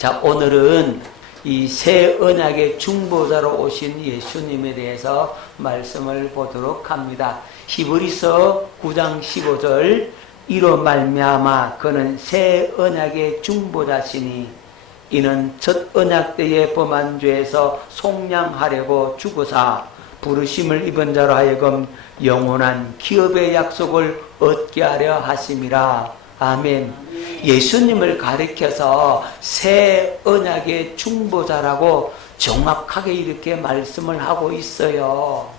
자, 오늘은 이 새 언약의 중보자로 오신 예수님에 대해서 말씀을 보도록 합니다. 히브리서 9장 15절 이로 말미암아 그는 새 언약의 중보자시니 이는 첫 언약 때의 범한 죄에서 속량하려고 죽으사 부르심을 입은 자로 하여금 영원한 기업의 약속을 얻게 하려 하심이라. 아멘. 예수님을 가리켜서 새 언약의 중보자라고 정확하게 이렇게 말씀을 하고 있어요.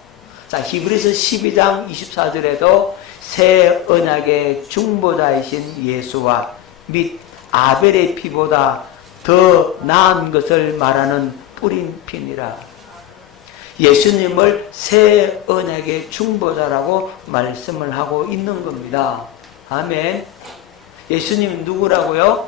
자, 히브리서 12장 24절에도 새 언약의 중보자이신 예수와 및 아벨의 피보다 더 나은 것을 말하는 뿌린 피니라. 예수님을 새 언약의 중보자라고 말씀을 하고 있는 겁니다. 아멘. 예수님 누구라고요?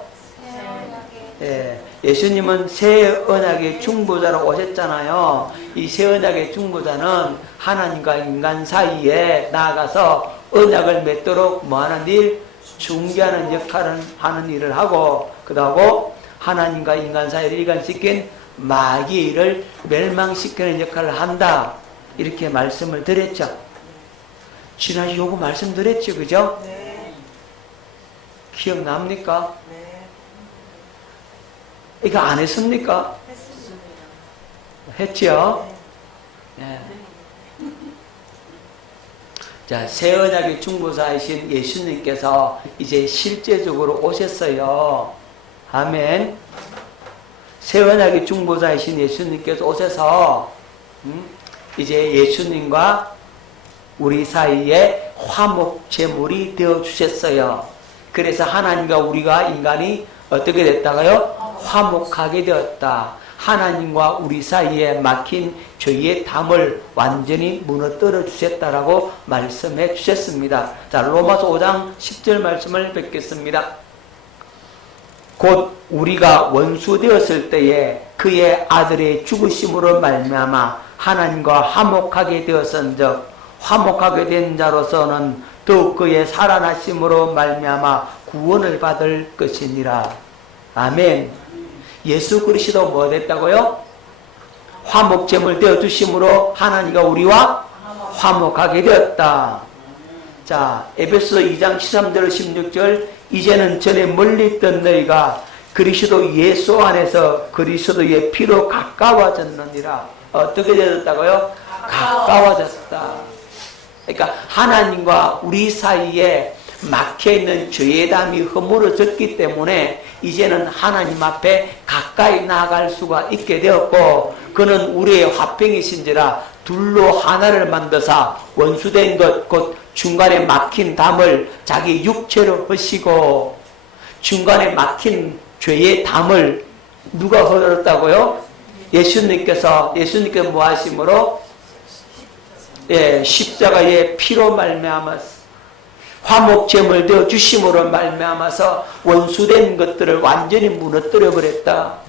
예수님은 새 언약의 중보자로 오셨잖아요. 이 새 언약의 중보자는 하나님과 인간 사이에 나아가서 언약을 맺도록 뭐하는 일? 중개하는 역할을 하는 일을 하고, 그러고 하나님과 인간 사이를 일관시킨 마귀의 일을 멸망시키는 역할을 한다. 이렇게 말씀을 드렸죠. 지난주 요거 말씀드렸죠, 그죠? 네. 기억납니까? 네. 이거 안 했습니까? 했습니다. 했지요? 네. 네. 자, 새 언약의 중보자이신 예수님께서 이제 실제적으로 오셨어요. 아멘. 새 언약의 중보자이신 예수님께서 오셔서 이제 예수님과 우리 사이에 화목 제물이 되어 주셨어요. 그래서 하나님과 우리가 인간이 어떻게 됐다고요? 화목하게 되었다. 하나님과 우리 사이에 막힌 죄의 담을 완전히 무너뜨려 주셨다라고 말씀해 주셨습니다. 자, 로마서 5장 10절 말씀을 뵙겠습니다. 곧 우리가 원수 되었을 때에 그의 아들의 죽으심으로 말미암아 하나님과 화목하게 되었은즉 화목하게 된 자로서는 더욱 그의 살아나심으로 말미암아 구원을 받을 것이니라. 아멘. 예수 그리스도 뭐 됐다고요? 화목제물 되어 주심으로 하나님과 우리와 화목하게 되었다. 자, 에베소 2장 13절 16절 이제는 전에 멀리 있던 너희가 그리스도 예수 안에서 그리스도의 피로 가까워졌느니라. 어떻게 되었다고요? 가까워졌다. 그러니까 하나님과 우리 사이에 막혀있는 죄의 담이 허물어졌기 때문에 이제는 하나님 앞에 가까이 나아갈 수가 있게 되었고, 그는 우리의 화평이신지라 둘로 하나를 만드사 원수된 것 곧 중간에 막힌 담을 자기 육체로 허시고, 중간에 막힌 죄의 담을 누가 허렸다고요? 예수님께서 뭐 하심으로? 십자가의 피로 말미암아서 화목제물 되어 주심으로 말미암아서 원수된 것들을 완전히 무너뜨려 버렸다.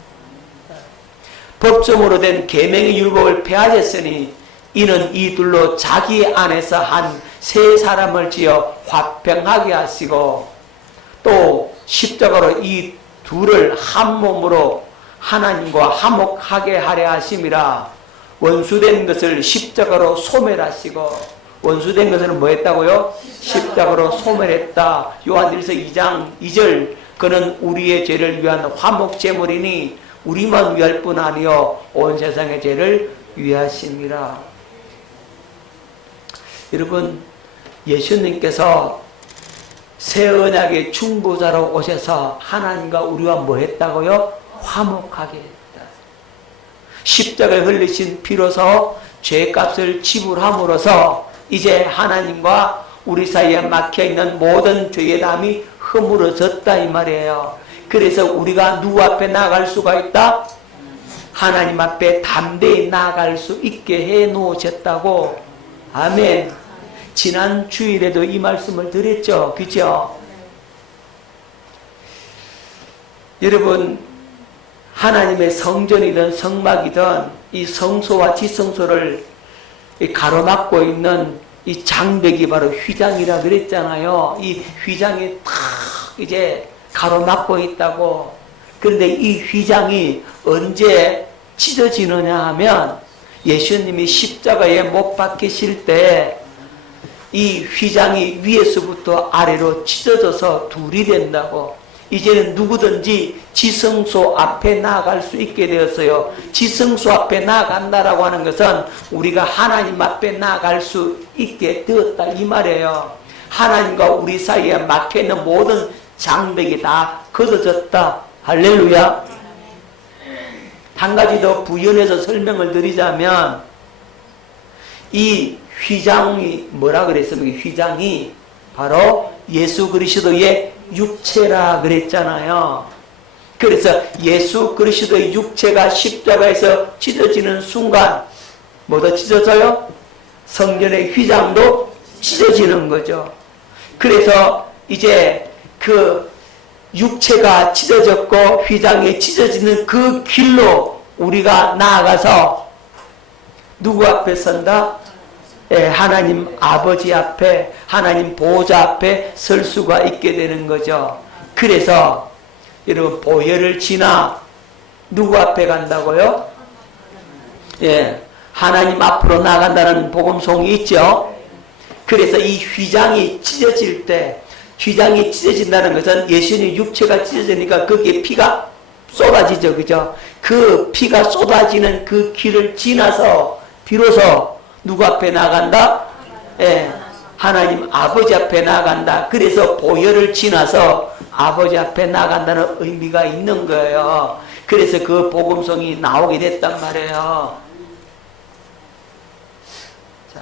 법정으로 된 계명의 율법을 폐하였으니 이는 이 둘로 자기 안에서 한 세 사람을 지어 화평하게 하시고 또 십자가로 이 둘을 한 몸으로 하나님과 화목하게 하려 하심이라. 원수된 것을 십자가로 소멸하시고, 원수된 것은 뭐 했다고요? 십자가로 소멸했다. 요한일서 2장 2절 그는 우리의 죄를 위한 화목제물이니 우리만 위할 뿐 아니요 온 세상의 죄를 위하심이라. 여러분, 예수님께서 새 언약의 중보자로 오셔서 하나님과 우리와 뭐 했다고요? 화목하게 했다. 십자가에 흘리신 피로서 죄값을 지불함으로써 이제 하나님과 우리 사이에 막혀있는 모든 죄의 담이 허물어졌다 이 말이에요. 그래서 우리가 누구 앞에 나아갈 수가 있다? 하나님 앞에 담대히 나아갈 수 있게 해 놓으셨다고. 아멘. 지난 주일에도 이 말씀을 드렸죠. 그죠? 여러분, 하나님의 성전이든 성막이든 이 성소와 지성소를 가로막고 있는 이 장벽이 바로 휘장이라 그랬잖아요. 이 휘장이 탁 이제 가로막고 있다고. 그런데 이 휘장이 언제 찢어지느냐 하면 예수님이 십자가에 못 박히실 때 이 휘장이 위에서부터 아래로 찢어져서 둘이 된다고. 이제는 누구든지 지성소 앞에 나아갈 수 있게 되었어요. 지성소 앞에 나아간다라고 하는 것은 우리가 하나님 앞에 나아갈 수 있게 되었다 이 말이에요. 하나님과 우리 사이에 막혀있는 모든 장벽이 다 걷어졌다. 할렐루야. 한 가지 더 부연해서 설명을 드리자면 이 휘장이 뭐라 그랬습니까? 휘장이 바로 예수 그리스도의 육체라 그랬잖아요. 그래서 예수 그리스도의 육체가 십자가에서 찢어지는 순간 뭐도 찢어져요? 성전의 휘장도 찢어지는 거죠. 그래서 이제 그 육체가 찢어졌고 휘장이 찢어지는 그 길로 우리가 나아가서 누구 앞에 선다? 하나님 아버지 앞에, 하나님 보호자 앞에 설 수가 있게 되는 거죠. 그래서 여러분 보혈을 지나 누구 앞에 간다고요? 하나님 앞으로 나간다는 복음송이 있죠. 그래서 이 휘장이 찢어질 때, 휘장이 찢어진다는 것은 예수님 육체가 찢어지니까 거기에 피가 쏟아지죠. 그죠? 그 피가 쏟아지는 그 길을 지나서 비로소 누구 앞에 나간다? 하나님 아버지 앞에 나간다. 그래서 보혈을 지나서 아버지 앞에 나간다는 의미가 있는 거예요. 그래서 그 복음성이 나오게 됐단 말이에요. 자,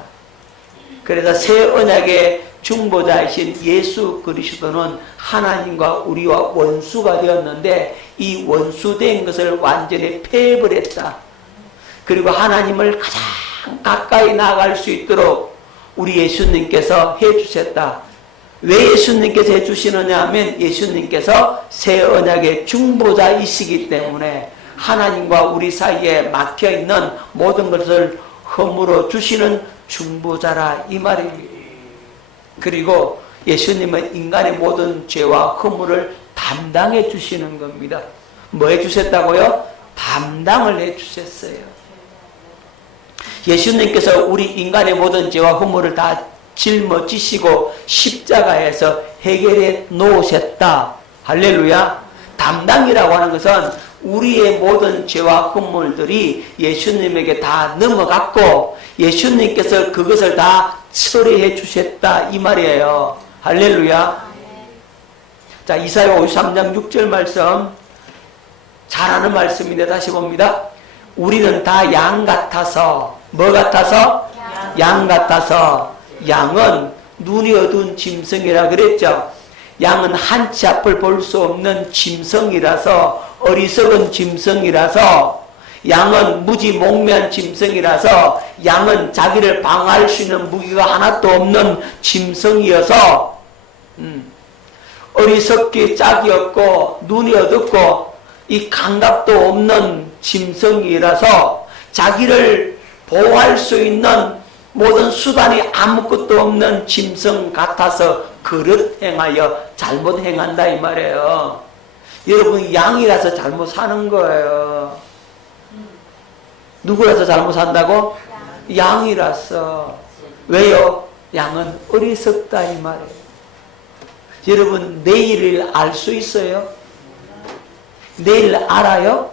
그래서 새 언약의 중보자이신 예수 그리스도는 하나님과 우리와 원수가 되었는데 이 원수된 것을 완전히 패해버렸다. 그리고 하나님을 가장 가까이 나아갈 수 있도록 우리 예수님께서 해주셨다. 왜 예수님께서 해주시느냐 하면 예수님께서 새 언약의 중보자이시기 때문에 하나님과 우리 사이에 막혀있는 모든 것을 허물어 주시는 중보자라 이 말입니다. 그리고 예수님은 인간의 모든 죄와 허물을 담당해 주시는 겁니다. 뭐 해주셨다고요? 담당을 해주셨어요. 예수님께서 우리 인간의 모든 죄와 허물을 다 짊어지시고 십자가에서 해결해 놓으셨다. 할렐루야. 담당이라고 하는 것은 우리의 모든 죄와 허물들이 예수님에게 다 넘어갔고 예수님께서 그것을 다 처리해 주셨다 이 말이에요. 할렐루야. 자, 이사야 53장 6절 말씀 잘 아는 말씀인데 다시 봅니다. 우리는 다 양 같아서 뭐 같아서? 양 같아서. 양은 눈이 어두운 짐승이라 그랬죠. 양은 한치 앞을 볼 수 없는 짐승이라서 어리석은 짐승이라서 양은 무지몽매한 짐승이라서 양은 자기를 방어할 수 있는 무기가 하나도 없는 짐승이어서 어리석기 짝이 없고 눈이 어둡고 이 감각도 없는 짐승이라서 자기를 보호할 수 있는 모든 수단이 아무것도 없는 짐승 같아서 그릇 행하여 잘못 행한다 이 말이에요. 여러분 양이라서 잘못 사는 거예요. 누구라서 잘못 산다고? 양이라서. 왜요? 양은 어리석다 이 말이에요. 여러분 내일을 알 수 있어요? 내일 알아요?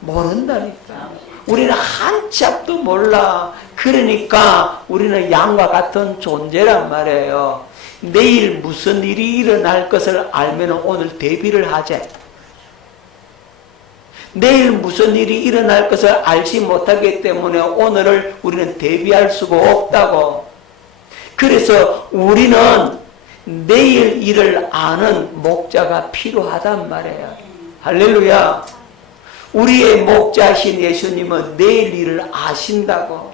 모른다니까. 우리는 한치 앞도 몰라. 그러니까 우리는 양과 같은 존재란 말이에요. 내일 무슨 일이 일어날 것을 알면 오늘 대비를 하지. 내일 무슨 일이 일어날 것을 알지 못하기 때문에 오늘을 우리는 대비할 수가 없다고. 그래서 우리는 내일 일을 아는 목자가 필요하단 말이에요. 할렐루야. 우리의 목자신 예수님은 내일 일을 아신다고.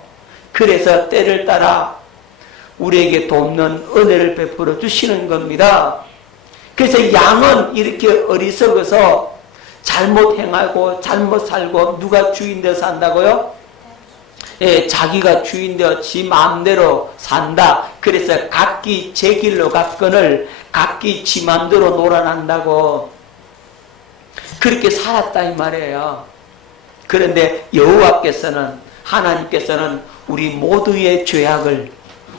그래서 때를 따라 우리에게 돕는 은혜를 베풀어 주시는 겁니다. 그래서 양은 이렇게 어리석어서 잘못 행하고 잘못 살고 누가 주인 되어 산다고요? 자기가 주인 되어 지 마음대로 산다. 그래서 각기 제 길로 갔거늘 각기 지 마음대로 놀아난다고. 그렇게 살았다 이 말이에요. 그런데 여호와께서는, 하나님께서는 우리 모두의 죄악을,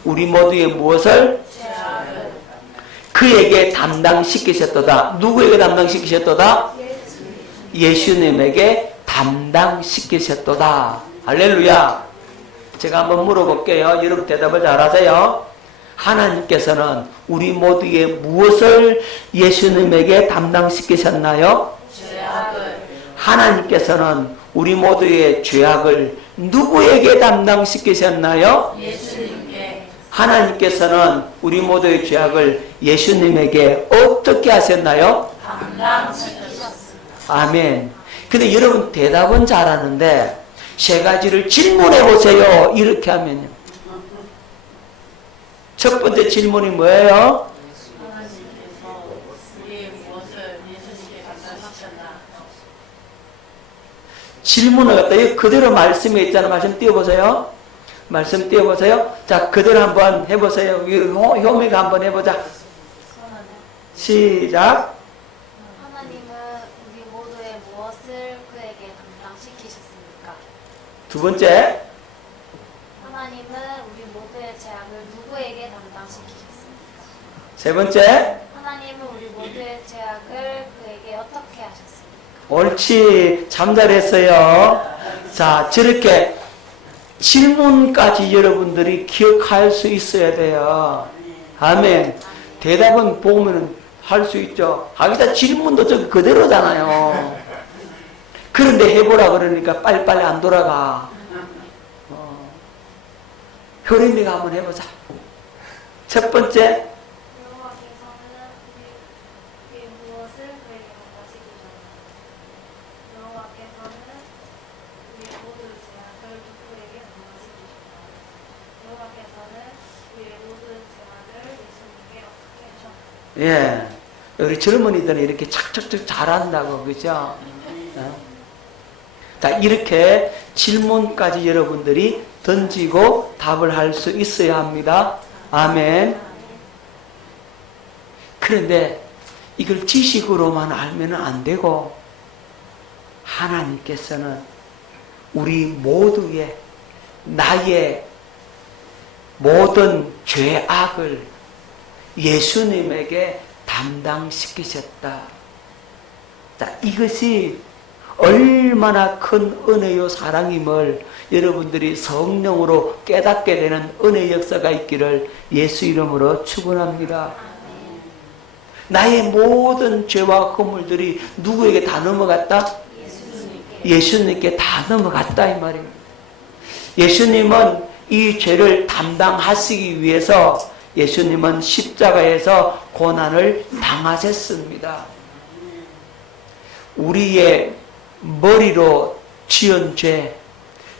우리 모두의 무엇을? 그에게 담당시키셨도다. 누구에게 담당시키셨도다? 예수님에게 담당시키셨도다. 할렐루야. 제가 한번 물어볼게요. 여러분 대답을 잘하세요. 하나님께서는 우리 모두의 무엇을 예수님에게 담당시키셨나요? 죄악을. 하나님께서는 우리 모두의 죄악을 누구에게 담당시키셨나요? 예수님께. 하나님께서는 우리 모두의 죄악을 예수님에게 어떻게 하셨나요? 담당시키셨습니다. 아멘. 근데 여러분 대답은 잘하는데 세 가지를 질문해 보세요. 이렇게 하면요. 첫 번째 질문이 뭐예요? 하나님께서 우리의 무엇을 예수님께 담당하셨나? 질문을 갖다 그대로 말씀에 있잖아요. 말씀 띄워보세요. 말씀 띄워보세요. 자, 그대로 한번 해보세요. 효미가 한번 해보자. 시작. 하나님은 우리 모두의 무엇을 그에게 담당시키셨습니까? 두 번째. 하나님은 우리 모두의 죄악을 누구에게 담당시키셨습니까? 세 번째. 하나님은 우리 모두의 죄악을 그에게 어떻게 하셨습니까? 옳지. 참 잘했어요. 자, 저렇게 질문까지 여러분들이 기억할 수 있어야 돼요. 아멘. 대답은 보면 할 수 있죠. 하기자 질문도 저기 그대로잖아요. 그런데 해보라 그러니까 빨리빨리 안 돌아가. 효림이가 한번 해보자. 첫 번째. 여호와께서는 우리의 무엇을 그에게 담당시키셨나요? 여호와께서는 우리의 모든 죄악을 누구에게 담당시키셨나요? 여호와께서는 우리의 모든 죄악을 예수님께 어떻게 하셨나요? 예. 우리 젊은이들은 이렇게 착착착 잘한다고, 그죠? 자, 이렇게 질문까지 여러분들이 던지고 답을 할 수 있어야 합니다. 아멘. 그런데 이걸 지식으로만 알면 안 되고, 하나님께서는 우리 모두의, 나의 모든 죄악을 예수님에게 담당시키셨다. 자, 이것이 얼마나 큰 은혜요 사랑임을 여러분들이 성령으로 깨닫게 되는 은혜 역사가 있기를 예수 이름으로 축원합니다. 나의 모든 죄와 허물들이 누구에게 다 넘어갔다? 예수님께 다 넘어갔다 이 말입니다. 예수님은 이 죄를 담당하시기 위해서 예수님은 십자가에서 고난을 당하셨습니다. 우리의 머리로 지은 죄,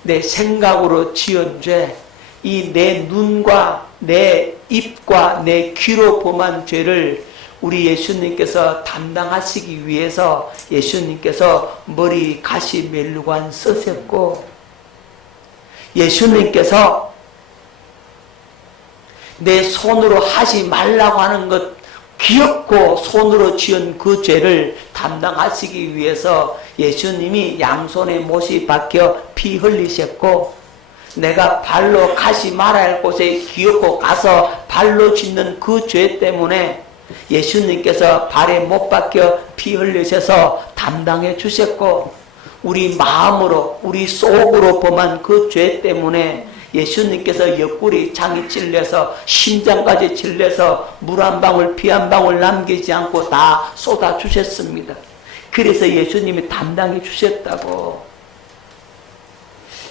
내 생각으로 지은 죄, 이 내 눈과 내 입과 내 귀로 범한 죄를 우리 예수님께서 담당하시기 위해서 예수님께서 머리 가시 멜루관 쓰셨고, 예수님께서 내 손으로 하지 말라고 하는 것, 귀엽고 손으로 지은 그 죄를 담당하시기 위해서 예수님이 양손에 못이 박혀 피 흘리셨고, 내가 발로 가지 말아야 할 곳에 귀엽고 가서 발로 짖는 그 죄 때문에 예수님께서 발에 못 박혀 피 흘리셔서 담당해 주셨고, 우리 마음으로 우리 속으로 범한 그 죄 때문에 예수님께서 옆구리 장이 찔려서 심장까지 찔려서 물 한 방울 피 한 방울 남기지 않고 다 쏟아 주셨습니다. 그래서 예수님이 담당해 주셨다고.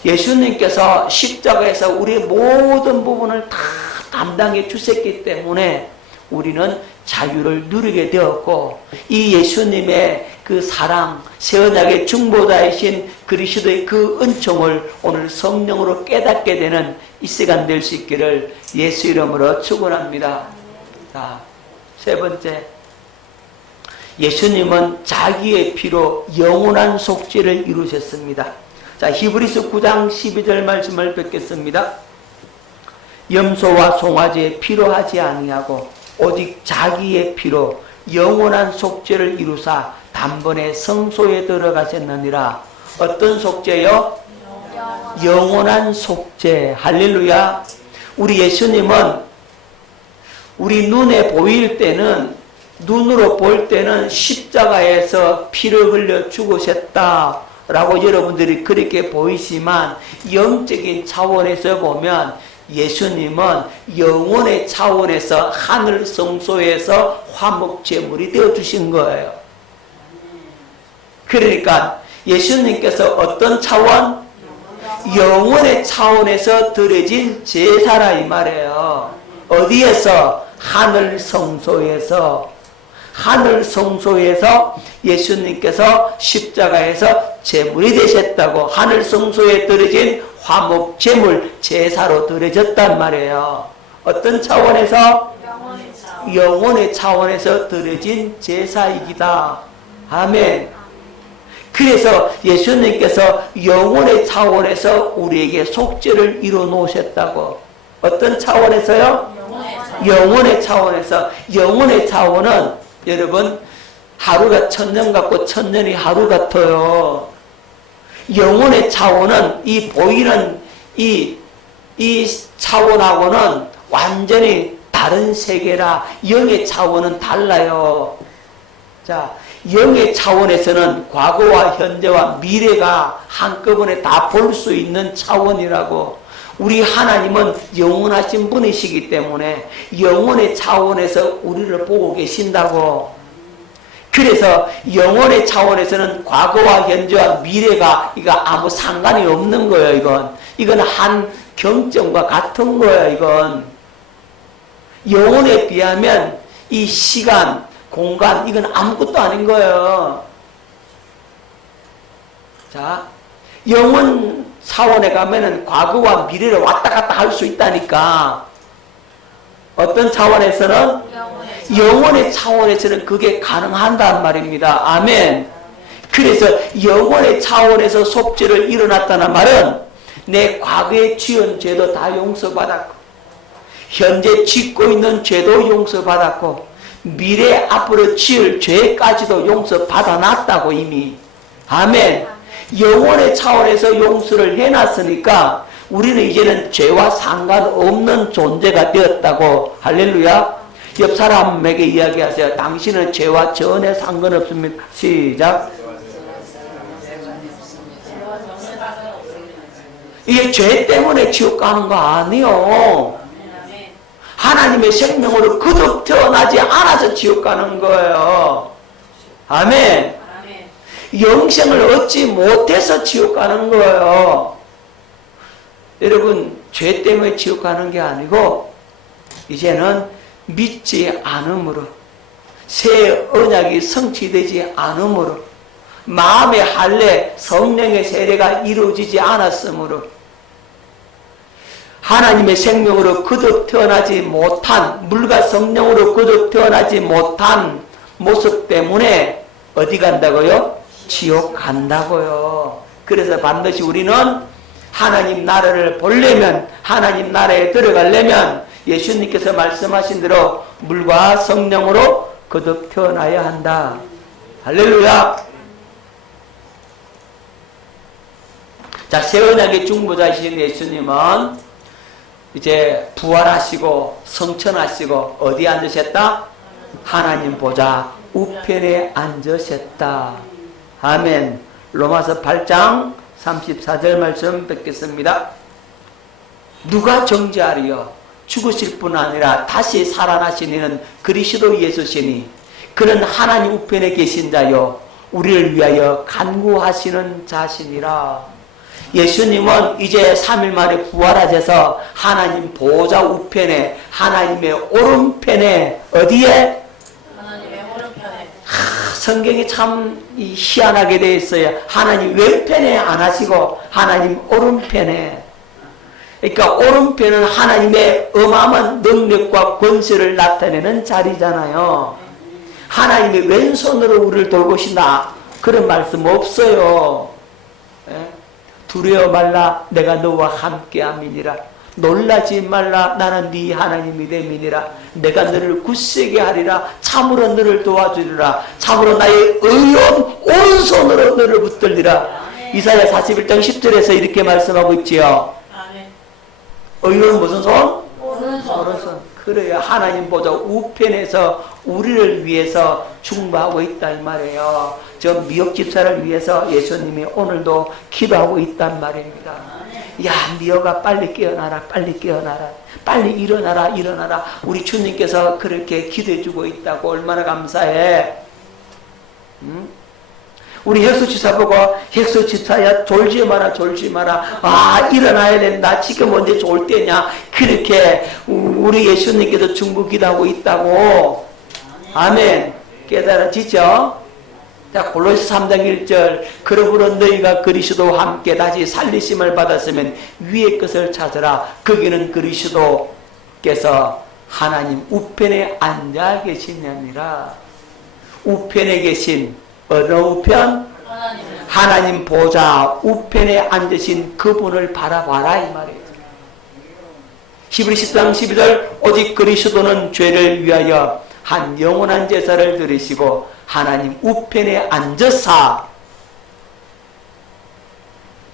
예수님께서 십자가에서 우리의 모든 부분을 다 담당해 주셨기 때문에 우리는 자유를 누리게 되었고, 이 예수님의 그 사랑, 새 언약의 중보자이신 그리스도의 그 은총을 오늘 성령으로 깨닫게 되는 이 시간 될 수 있기를 예수 이름으로 축원합니다. 자, 세 번째, 예수님은 자기의 피로 영원한 속죄를 이루셨습니다. 자, 히브리서 9장 12절 말씀을 뵙겠습니다. 염소와 송아지의 피로 하지 아니하고 오직 자기의 피로 영원한 속죄를 이루사 단번에 성소에 들어가셨느니라. 어떤 속죄요? 영원한 속죄. 할렐루야. 우리 예수님은 우리 눈에 보일 때는, 눈으로 볼 때는 십자가에서 피를 흘려 죽으셨다라고 여러분들이 그렇게 보이지만, 영적인 차원에서 보면 예수님은 영혼의 차원에서 하늘 성소에서 화목제물이 되어주신 거예요. 그러니까 예수님께서 어떤 차원? 영혼의 차원에서 드려진 제사라 이 말이에요. 어디에서? 하늘 성소에서. 하늘 성소에서 예수님께서 십자가에서 제물이 되셨다고. 하늘 성소에 드려진 화목 제물 제사로 드려졌단 말이에요. 어떤 차원에서? 영혼의 차원에서 드려진 제사이기다. 아멘. 그래서 예수님께서 영혼의 차원에서 우리에게 속죄를 이루어 놓으셨다고. 어떤 차원에서요? 영혼의 차원에서. 영혼의 차원은 여러분, 하루가 1000년 같고 1000년이 하루 같아요. 영혼의 차원은 이 보이는 이 차원하고는 완전히 다른 세계라. 영의 차원은 달라요. 자, 영의 차원에서는 과거와 현재와 미래가 한꺼번에 다 볼 수 있는 차원이라고. 우리 하나님은 영원하신 분이시기 때문에 영혼의 차원에서 우리를 보고 계신다고. 그래서 영혼의 차원에서는 과거와 현재와 미래가 이거 아무 상관이 없는 거예요. 이건 한 경점과 같은 거예요. 이건 영혼에 비하면 이 시간, 공간, 이건 아무것도 아닌 거예요. 자, 영혼 차원에 가면은 과거와 미래를 왔다 갔다 할 수 있다니까. 어떤 차원에서는? 영혼의 차원에서는 그게 가능한단 말입니다. 아멘. 그래서 영혼의 차원에서 속죄를 일어났다는 말은 내 과거에 지은 죄도 다 용서받았고, 현재 짓고 있는 죄도 용서받았고, 미래 앞으로 지을 죄까지도 용서받아놨다고 이미. 아멘. 영혼의 차원에서 용서를 해놨으니까 우리는 이제는 죄와 상관없는 존재가 되었다고. 할렐루야. 옆 사람에게 이야기하세요. 당신은 죄와 전혀 상관없습니다. 시작. 이게 죄 때문에 지옥 가는 거 아니요. 하나님의 생명으로 거듭 태어나지 않아서 지옥 가는 거예요. 아멘. 영생을 얻지 못해서 지옥 가는 거예요. 여러분, 죄 때문에 지옥 가는 게 아니고 이제는 믿지 않음으로, 새 언약이 성취되지 않음으로, 마음의 할례, 성령의 세례가 이루어지지 않았으므로, 하나님의 생명으로 거듭 태어나지 못한, 물과 성령으로 거듭 태어나지 못한 모습 때문에 어디 간다고요? 지옥 간다고요. 그래서 반드시 우리는 하나님 나라를 보려면, 하나님 나라에 들어가려면 예수님께서 말씀하신 대로 물과 성령으로 거듭 태어나야 한다. 할렐루야. 자, 새 언약의 중보자이신 예수님은 이제 부활하시고 성천하시고 어디에 앉으셨다? 하나님 보좌 우편에 앉으셨다. 아멘. 로마서 8장 34절 말씀 뵙겠습니다. 누가 정죄하리요? 죽으실 뿐 아니라 다시 살아나신 이는 그리스도 예수시니 그는 하나님 우편에 계신 자요 우리를 위하여 간구하시는 자시니라. 예수님은 이제 3일 만에 부활하셔서 하나님 보좌 우편에, 하나님의 오른편에, 어디에? 하나님의 오른편에. 성경이 참 희한하게 되어 있어요. 하나님 왼편에 안 하시고 하나님 오른편에. 그러니까 오른편은 하나님의 어마어마한 능력과 권세를 나타내는 자리잖아요. 하나님이 왼손으로 우리를 돌보신다, 그런 말씀 없어요. 두려워 말라, 내가 너와 함께 함이니라. 놀라지 말라. 나는 네 하나님이 됨이니라. 내가 너를 굳세게 하리라. 참으로 너를 도와주리라. 참으로 나의 의로운 오른손으로 너를 붙들리라. 이사야 41장 10절에서 이렇게 말씀하고 있지요. 아멘. 의로운 무슨 손? 오른손. 오른손. 그래야 하나님 보좌 우편에서 우리를 위해서 중보하고 있다 이 말이에요. 저 미역 집사를 위해서 예수님이 오늘도 기도하고 있단 말입니다. 야, 미역아 빨리 깨어나라. 빨리 깨어나라. 빨리 일어나라. 일어나라. 우리 주님께서 그렇게 기도해주고 있다고 얼마나 감사해. 우리 혁수지사 보고 혁수지사야 졸지 마라. 졸지 마라. 아, 일어나야 된다. 지금 언제 졸 때냐. 그렇게 우리 예수님께서 중보기도하고 있다고. 아멘. 깨달아지죠? 자, 골로새 3장 1절. 그러므로 너희가 그리스도와 함께 다시 살리심을 받았으면 위의 것을 찾으라. 거기는 그리스도께서 하나님 우편에 앉아 계시느니라. 우편에 계신 어느 우편? 하나님 보좌 우편에 앉으신 그분을 바라봐라 이 말이에요. 히브리 10장 12절. 오직 그리스도는 죄를 위하여 한 영원한 제사를 드리시고 하나님 우편에 앉으사.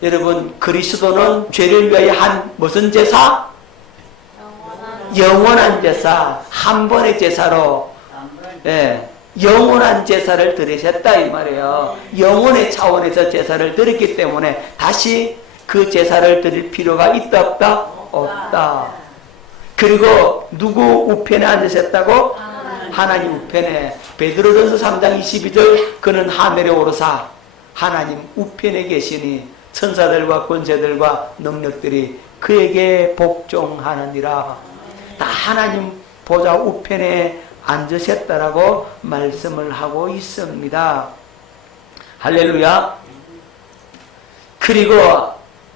여러분, 그리스도는 죄를 위하여 한 무슨 제사? 영원한 제사. 한 번의 제사로, 예, 영원한 제사를 드리셨다 이 말이에요. 영원의 차원에서 제사를 드렸기 때문에 다시 그 제사를 드릴 필요가 있다 없다? 없다. 그리고 누구 우편에 앉으셨다고? 하나님 우편에. 베드로전서 3장 22절. 그는 하늘에 오르사 하나님 우편에 계시니 천사들과 권세들과 능력들이 그에게 복종하느니라. 다 하나님 보좌 우편에 앉으셨다라고 말씀을 하고 있습니다. 할렐루야. 그리고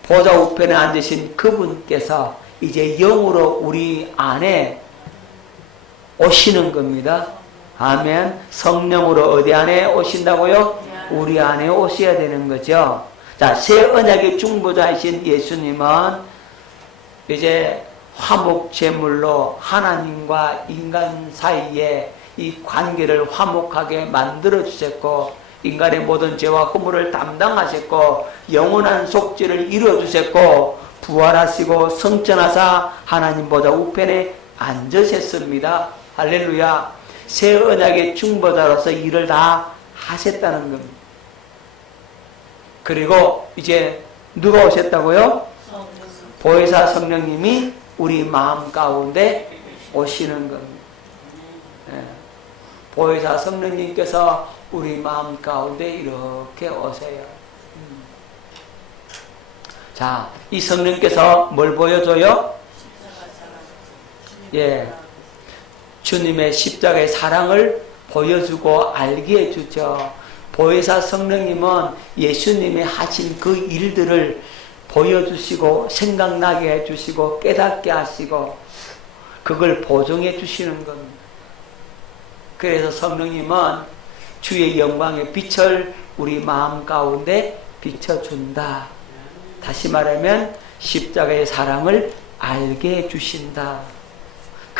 보좌 우편에 앉으신 그분께서 이제 영으로 우리 안에 오시는 겁니다. 아멘. 성령으로 어디 안에 오신다고요? 우리 안에 오셔야 되는 거죠. 자, 새 언약의 중보자이신 예수님은 이제 화목 제물로 하나님과 인간 사이에 이 관계를 화목하게 만들어 주셨고, 인간의 모든 죄와 허물을 담당하셨고, 영원한 속죄를 이루어 주셨고, 부활하시고 성천하사 하나님 보좌 우편에 앉으셨습니다. 할렐루야. 새 언약의 중보자로서 일을 다 하셨다는 겁니다. 그리고 이제 누가 오셨다고요? 보혜사 성령님이 우리 마음 가운데 오시는 겁니다. 예. 보혜사 성령님께서 우리 마음 가운데 이렇게 오세요. 자, 이 성령께서 뭘 보여줘요? 예, 주님의 십자가의 사랑을 보여주고 알게 해주죠. 보혜사 성령님은 예수님이 하신 그 일들을 보여주시고 생각나게 해주시고 깨닫게 하시고 그걸 보증해 주시는 겁니다. 그래서 성령님은 주의 영광의 빛을 우리 마음 가운데 비춰준다. 다시 말하면 십자가의 사랑을 알게 해주신다.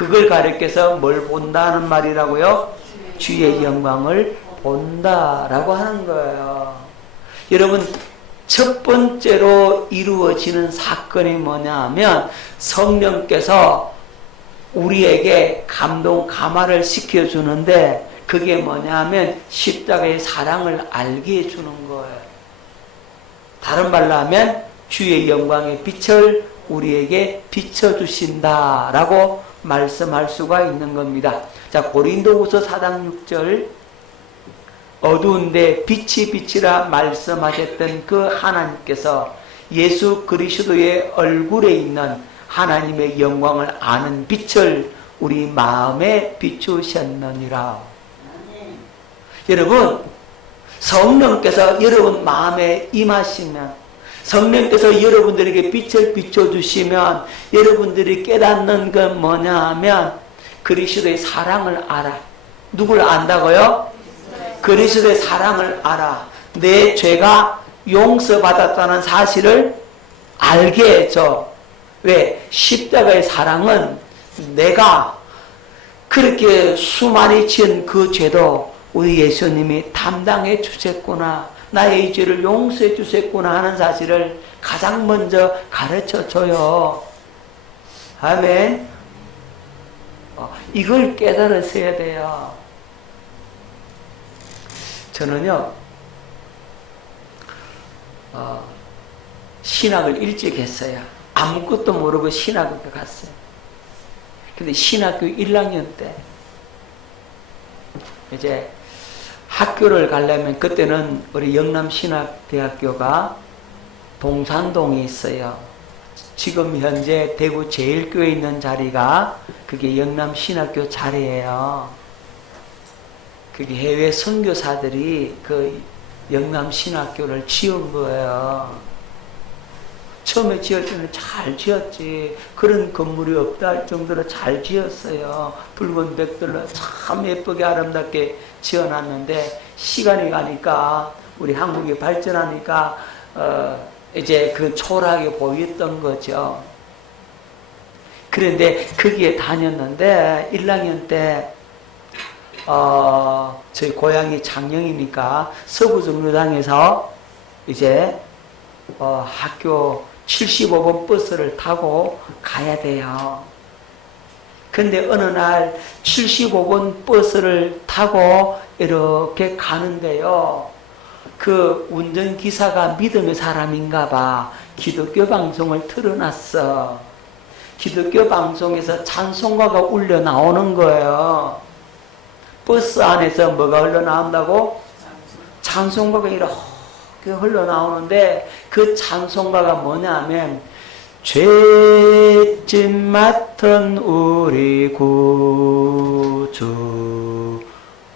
그걸 가리켜서 뭘 본다는 말이라고요? 주의 영광을 본다라고 하는 거예요. 여러분, 첫 번째로 이루어지는 사건이 뭐냐 하면 성령께서 우리에게 감동, 감화를 시켜주는데 그게 뭐냐 하면 십자가의 사랑을 알게 해주는 거예요. 다른 말로 하면 주의 영광의 빛을 우리에게 비춰주신다라고 말씀할 수가 있는 겁니다. 자, 고린도후서 4장 6절. 어두운데 빛이 빛이라 말씀하셨던 그 하나님께서 예수 그리스도의 얼굴에 있는 하나님의 영광을 아는 빛을 우리 마음에 비추셨느니라. 여러분, 성령께서 여러분 마음에 임하시면, 성령께서 여러분들에게 빛을 비춰주시면 여러분들이 깨닫는 건 뭐냐 하면 그리스도의 사랑을 알아. 누굴 안다고요? 그리스도의 사랑을 알아. 내 죄가 용서받았다는 사실을 알게 해줘. 왜? 십자가의 사랑은 내가 그렇게 수많이 지은 그 죄도 우리 예수님이 담당해 주셨구나, 나의 죄를 용서해 주셨구나 하는 사실을 가장 먼저 가르쳐 줘요. 아멘. 이걸 깨달으셔야 돼요. 저는요, 신학을 일찍 했어요. 아무것도 모르고 신학을 갔어요. 근데 신학교 1학년 때 이제 학교를 가려면, 그때는 우리 영남신학대학교가 동산동에 있어요. 지금 현재 대구 제일교에 있는 자리가 그게 영남신학교 자리예요. 그게 해외 선교사들이 그 영남신학교를 지은 거예요. 처음에 지을 때는 잘 지었지. 그런 건물이 없다 할 정도로 잘 지었어요. 붉은 벽돌로 참 예쁘게 아름답게 지어놨는데, 시간이 가니까, 우리 한국이 발전하니까 이제 그 초라하게 보였던 거죠. 그런데 거기에 다녔는데 1학년 때 저희 고향이 장영이니까 서부정류장에서 이제 학교 75번 버스를 타고 가야 돼요. 근데 어느 날 75번 버스를 타고 이렇게 가는데요, 그 운전기사가 믿음의 사람인가 봐. 기독교 방송을 틀어놨어. 기독교 방송에서 찬송가가 울려 나오는 거예요. 버스 안에서 뭐가 흘러나온다고? 찬송가가 이렇게 흘러나오는데, 그 찬송가가 뭐냐면, 죄짐 맡은 우리 구주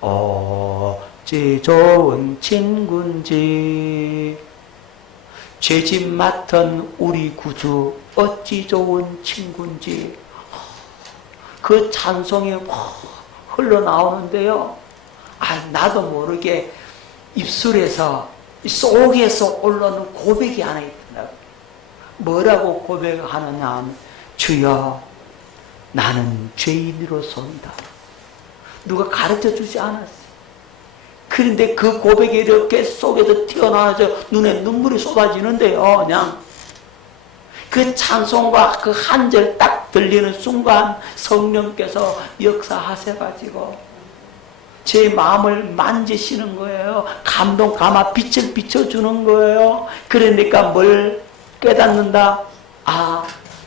어찌 좋은 친구인지, 죄짐 맡은 우리 구주 어찌 좋은 친구인지, 그 찬송이 흘러나오는데요, 나도 모르게 입술에서, 속에서 올라오는 고백이 하나 있더라고요. 뭐라고 고백하느냐 하면, 주여 나는 죄인으로소이다. 누가 가르쳐 주지 않았어요. 그런데 그 고백이 이렇게 속에서 튀어나와서 눈에 눈물이 쏟아지는데요, 그냥 그 찬송과 그 한 절 딱 들리는 순간 성령께서 역사하셔가지고 제 마음을 만지시는 거예요. 감동 감아 빛을 비춰주는 거예요. 그러니까 뭘 깨닫는다?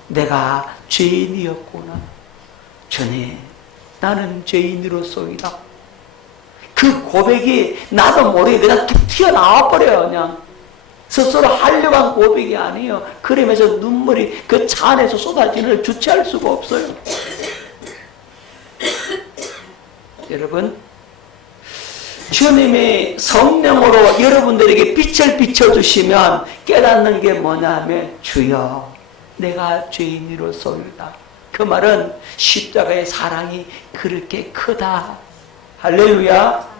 내가 죄인이었구나. 주님, 나는 죄인으로소이다. 그 고백이 나도 모르게 그냥 툭 튀어나와 버려요. 그냥 스스로 하려고 한 고백이 아니에요. 그러면서 눈물이 그 차 안에서 쏟아지는 걸 주체할 수가 없어요. 여러분, 주님이 성령으로 여러분들에게 빛을 비춰주시면 깨닫는 게 뭐냐면, 주여 내가 죄인으로소이다. 그 말은 십자가의 사랑이 그렇게 크다. 할렐루야.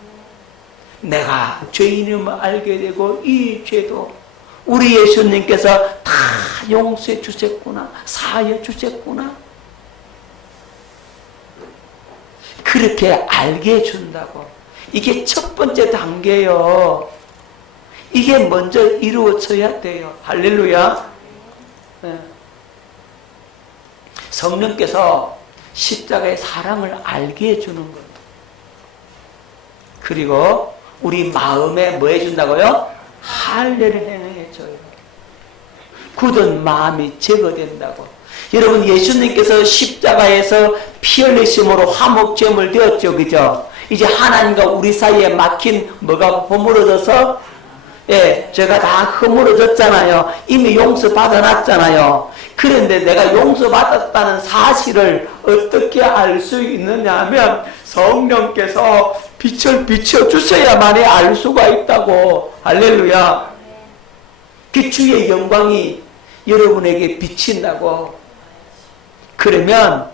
내가 죄인임을 알게 되고 이 죄도 우리 예수님께서 다 용서해 주셨구나, 사하여 주셨구나, 그렇게 알게 해준다고. 이게 첫 번째 단계예요. 이게 먼저 이루어져야 돼요. 할렐루야. 네. 성령께서 십자가의 사랑을 알게 해주는 거예요. 그리고 우리 마음에 뭐 해준다고요? 할례를 행해줘요. 굳은 마음이 제거된다고. 여러분, 예수님께서 십자가에서 피 흘리심으로 화목제물 되었죠, 그죠? 이제 하나님과 우리 사이에 막힌 뭐가 허물어져서, 제가 다 허물어졌잖아요. 이미 용서 받아놨잖아요. 그런데 내가 용서받았다는 사실을 어떻게 알 수 있느냐 하면, 성령께서 빛을 비춰주셔야만이 알 수가 있다고. 할렐루야. 그 주의 영광이 여러분에게 비친다고. 그러면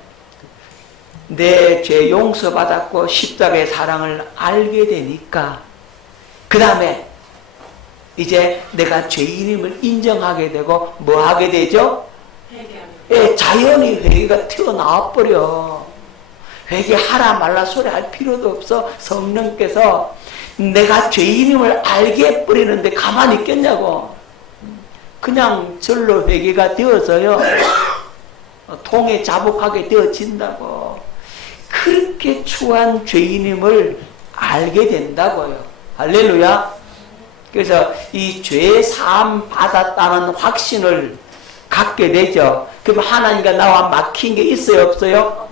내 죄 용서받았고 십자가의 사랑을 알게 되니까, 그 다음에 이제 내가 죄인임을 인정하게 되고 뭐 하게 되죠? 자연히 회개가 튀어나와 버려. 회개하라 말라 소리 할 필요도 없어. 성령께서 내가 죄인임을 알게 해버리는데 가만히 있겠냐고. 그냥 절로 회개가 되어서요, 통에 자복하게 되어진다고. 그렇게 추한 죄인임을 알게 된다고요. 할렐루야. 그래서 이 죄 사함 받았다는 확신을 갖게 되죠. 그럼 하나님과 나와 막힌 게 있어요, 없어요?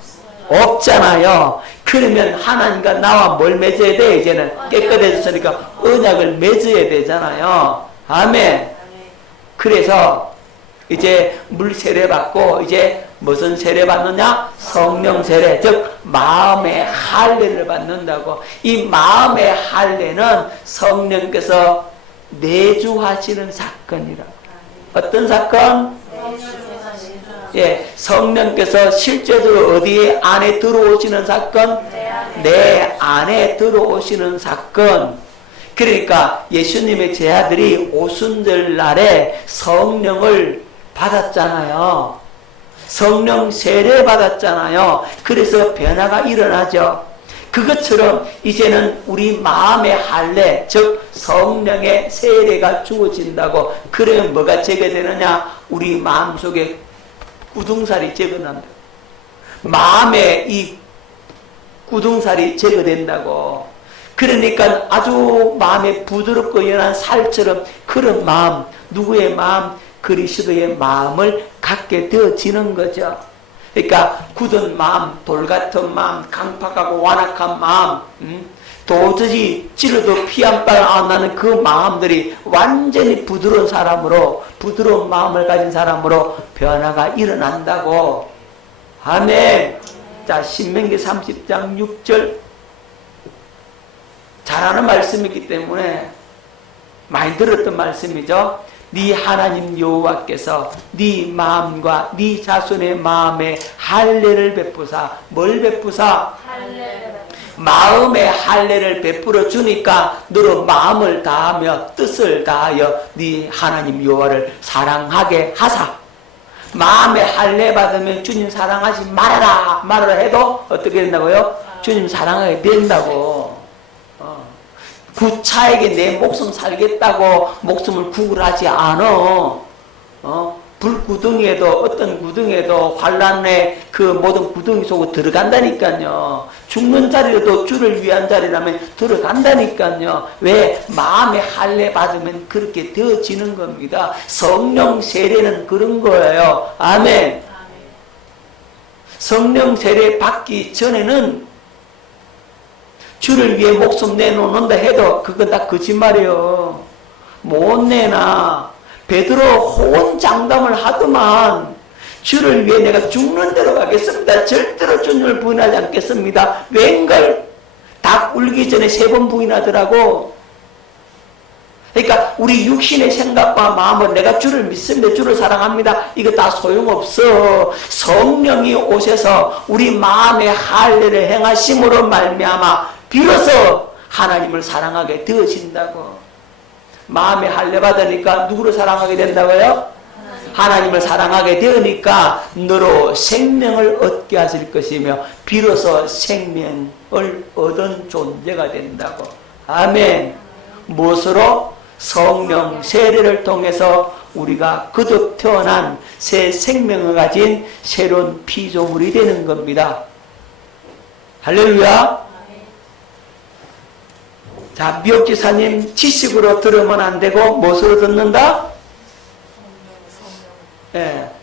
없잖아요. 그러면 하나님과 나와 뭘 맺어야 돼? 이제는 깨끗해졌으니까 언약을 맺어야 되잖아요. 아멘. 그래서 이제 물 세례 받고 이제 무슨 세례 받느냐? 성령 세례, 즉 마음의 할례를 받는다고. 이 마음의 할례는 성령께서 내주하시는 사건이라. 어떤 사건? 성령께서 실제로 어디에 안에 들어오시는 사건? 내 안에 들어오시는 사건. 그러니까 예수님의 제자들이 오순절 날에 성령을 받았잖아요. 성령 세례 받았잖아요. 그래서 변화가 일어나죠. 그것처럼 이제는 우리 마음의 할례, 즉 성령의 세례가 주어진다고. 그러면 뭐가 제거되느냐? 우리 마음속에 구둥살이 제거난다. 마음에 이 구둥살이 제거된다고. 그러니까 아주 마음에 부드럽고 연한 살처럼 그런 마음, 누구의 마음? 그리스도의 마음을 갖게 되어지는 거죠. 그러니까 굳은 마음, 돌 같은 마음, 강팍하고 완악한 마음, 도저히 찔러도 피 한 발 안 나는 그 마음들이 완전히 부드러운 사람으로, 부드러운 마음을 가진 사람으로 변화가 일어난다고. 아멘. 자, 신명기 30장 6절. 잘하는 말씀이기 때문에 많이 들었던 말씀이죠. 네 하나님 여호와께서 네 마음과 네 자손의 마음에 할례를 베푸사. 뭘 베푸사? 마음의 할례를 베풀어 주니까 너로 마음을 다하며 뜻을 다하여 네 하나님 여호와를 사랑하게 하사. 마음의 할례 받으면 주님 사랑하지 말아라 해도 어떻게 된다고요? 주님 사랑하게 된다고. 구차에게 내 목숨 살겠다고 목숨을 구걸하지 않아. 불구덩이에도, 어떤 구덩이에도 환란의 그 모든 구덩이 속으로 들어간다니까요. 죽는 자리도 주를 위한 자리라면 들어간다니까요. 왜? 마음의 할례 받으면 그렇게 되어지는 겁니다. 성령 세례는 그런 거예요. 아멘. 성령 세례 받기 전에는 주를 위해 목숨 내놓는다 해도 그건 다 거짓말이에요. 못 내나. 베드로 호언장담을 하더만 주를 위해 내가 죽는 대로 가겠습니다. 절대로 주님을 부인하지 않겠습니다. 웬걸? 닭 울기 전에 3번 부인하더라고. 그러니까 우리 육신의 생각과 마음은 내가 주를 믿습니다. 주를 사랑합니다. 이거 다 소용없어. 성령이 오셔서 우리 마음의 할례를 행하심으로 말미암아 비로소 하나님을 사랑하게 되어진다고. 마음의 할례 받으니까 누구를 사랑하게 된다고요? 하나님을 사랑하게 되니까 너로 생명을 얻게 하실 것이며 비로소 생명을 얻은 존재가 된다고. 아멘. 무엇으로? 성령 세례를 통해서 우리가 거듭 태어난 새 생명을 가진 새로운 피조물이 되는 겁니다. 할렐루야. 자, 미혹지사님, 지식으로 들으면 안 되고 무엇으로 듣는다?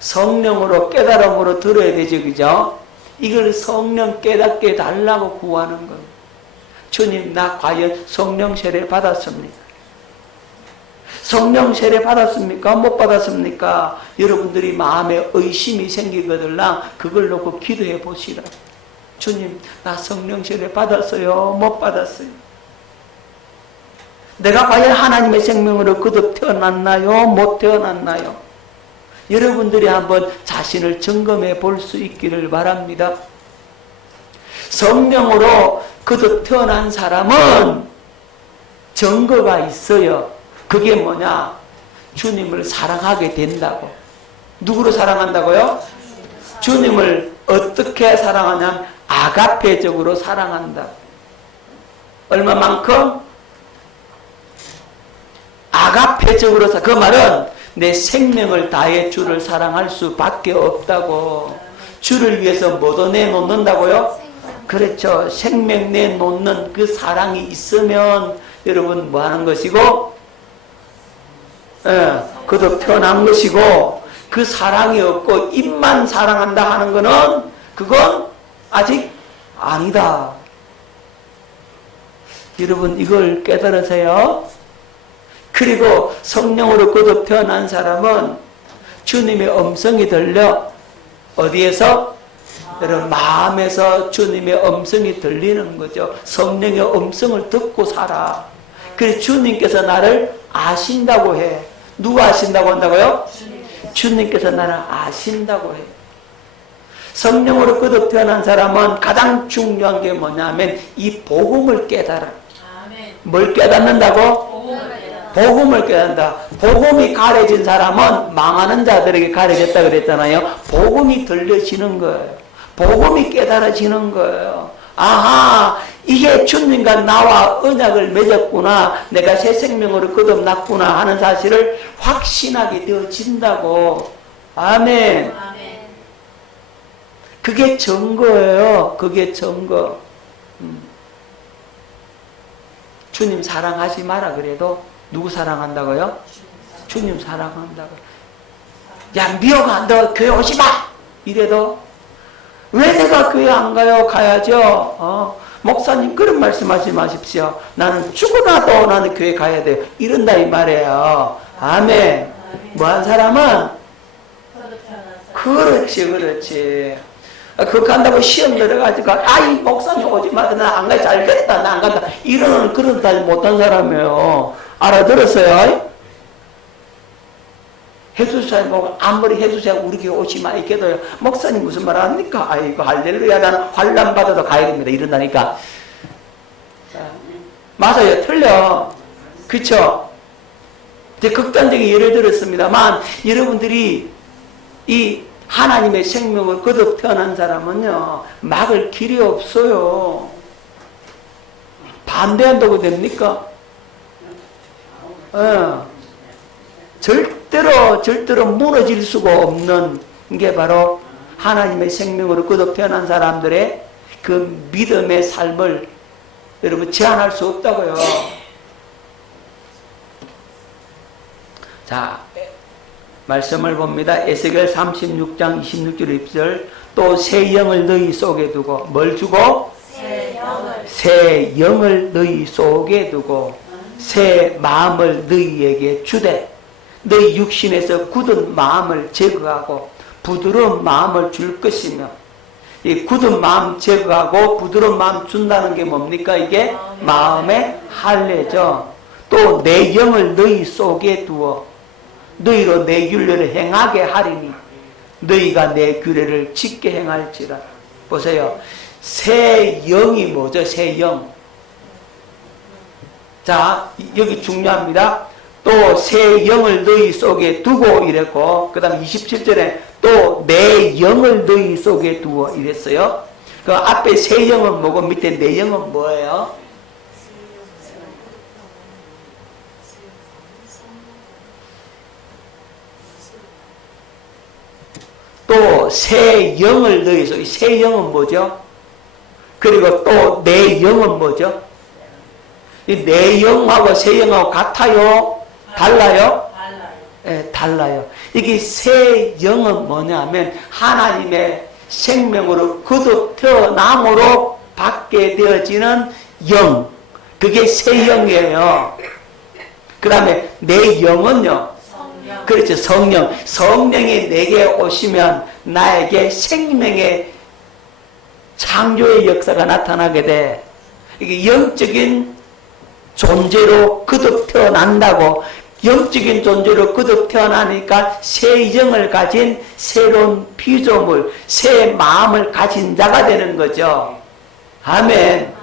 성령으로, 깨달음으로 들어야 되죠. 그죠? 이걸 성령 깨닫게 달라고 구하는 거예요. 주님, 나 과연 성령 세례 받았습니까? 성령 세례 받았습니까? 못 받았습니까? 여러분들이 마음에 의심이 생기거들랑 그걸 놓고 기도해 보시라. 주님, 나 성령 세례 받았어요? 못 받았어요? 내가 과연 하나님의 생명으로 거듭 태어났나요? 못 태어났나요? 여러분들이 한번 자신을 점검해 볼 수 있기를 바랍니다. 성령으로 거듭 태어난 사람은 증거가 있어요. 그게 뭐냐? 주님을 사랑하게 된다고. 누구를 사랑한다고요? 주님을 어떻게 사랑하냐면 아가페적으로 사랑한다. 얼마만큼? 아가페적으로 그 말은 내 생명을 다해 주를 사랑할 수밖에 없다고. 주를 위해서 뭐도 내놓는다고요? 그렇죠. 생명 내놓는 그 사랑이 있으면 여러분 뭐 하는 것이고? 그도 편한 것이고, 그 사랑이 없고 입만 사랑한다 하는 거는 그건 아직 아니다. 여러분 이걸 깨달으세요. 그리고 성령으로 거듭 태어난 사람은 주님의 음성이 들려. 어디에서? 여러분 마음에서 주님의 음성이 들리는 거죠. 성령의 음성을 듣고 살아. 그래서 주님께서 나를 아신다고 해. 누가 아신다고 한다고요? 주님께서 나를 아신다고 해. 성령으로 거듭 태어난 사람은 가장 중요한 게 뭐냐면 이 복음을 깨달아. 뭘 깨닫는다고? 복음을 깨닫는다. 복음이 가려진 사람은 망하는 자들에게 가려졌다 그랬잖아요. 복음이 들려지는 거예요. 복음이 깨달아지는 거예요. 아하, 이게 주님과 나와 언약을 맺었구나, 내가 새 생명으로 거듭났구나 하는 사실을 확신하게 되어진다고. 아멘. 그게 증거예요. 그게 증거. 주님 사랑하지 마라 그래도 누구 사랑한다고요? 주님 사랑한다고. 야, 미워가 너 교회 오지 마! 이래도 왜 내가 교회 안 가요? 가야죠. 목사님 그런 말씀하지 마십시오. 나는 죽어나도 나는 교회 가야 돼요. 이런다 이 말이에요. 아멘. 뭐한 사람은? 그렇지. 그거 간다고 시험 들어가지고 아이 목사님 오지 마. 나 안 가지. 알겠다. 나 안 간다. 이러는 그런 다 못한 사람이에요. 알아들었어요? 해수사에 보고 아무리 해수사에 우리 교회 오지 마 이렇게도 목사님 무슨 말 합니까? 아이고 할렐루야 나는 환난 받아도 가야 됩니다. 이런다니까. 맞아요. 틀려. 그쵸? 이제 극단적인 예를 들었습니다만 여러분들이 이 하나님의 생명을 거듭 태어난 사람은요 막을 길이 없어요. 반대한다고 됩니까? 절대로 무너질 수가 없는 게 바로 하나님의 생명으로 거듭 태어난 사람들의 그 믿음의 삶을 여러분 제한할 수 없다고요. 자, 말씀을 봅니다. 에스겔 36장 26절 입절. 또 새 영을 너희 속에 두고 뭘 주고? 새 영을 너희 속에 두고 새 마음을 너희에게 주되 너희 육신에서 굳은 마음을 제거하고 부드러운 마음을 줄 것이며. 이 굳은 마음 제거하고 부드러운 마음 준다는 게 뭡니까? 이게 마음의 할례죠. 또 내 영을 너희 속에 두어 너희로 내 율례를 행하게 하리니 너희가 내 규례를 짓게 행할지라. 보세요. 새 영이 뭐죠? 새 영. 자, 여기 중요합니다. 또 새 영을 너희 속에 두고 이랬고, 그 다음 27절에 또 내 영을 너희 속에 두어 이랬어요. 그 앞에 새 영은 뭐고 밑에 내 영은 뭐예요? 또 새 영을 너희 속에. 새 영은 뭐죠? 그리고 또 내 영은 뭐죠? 이 내 영하고 새 영하고 같아요? 달라요? 네, 달라요. 이게 새 영은 뭐냐면 하나님의 생명으로 거듭 태어남으로 받게 되어지는 영. 그게 새 영이에요. 그 다음에 내 영은요? 성령. 그렇죠. 성령. 성령이 내게 오시면 나에게 생명의 창조의 역사가 나타나게 돼. 이게 영적인 존재로 거듭 태어난다고. 영적인 존재로 거듭 태어나니까 새 영을 가진 새로운 피조물, 새 마음을 가진 자가 되는 거죠. 아멘.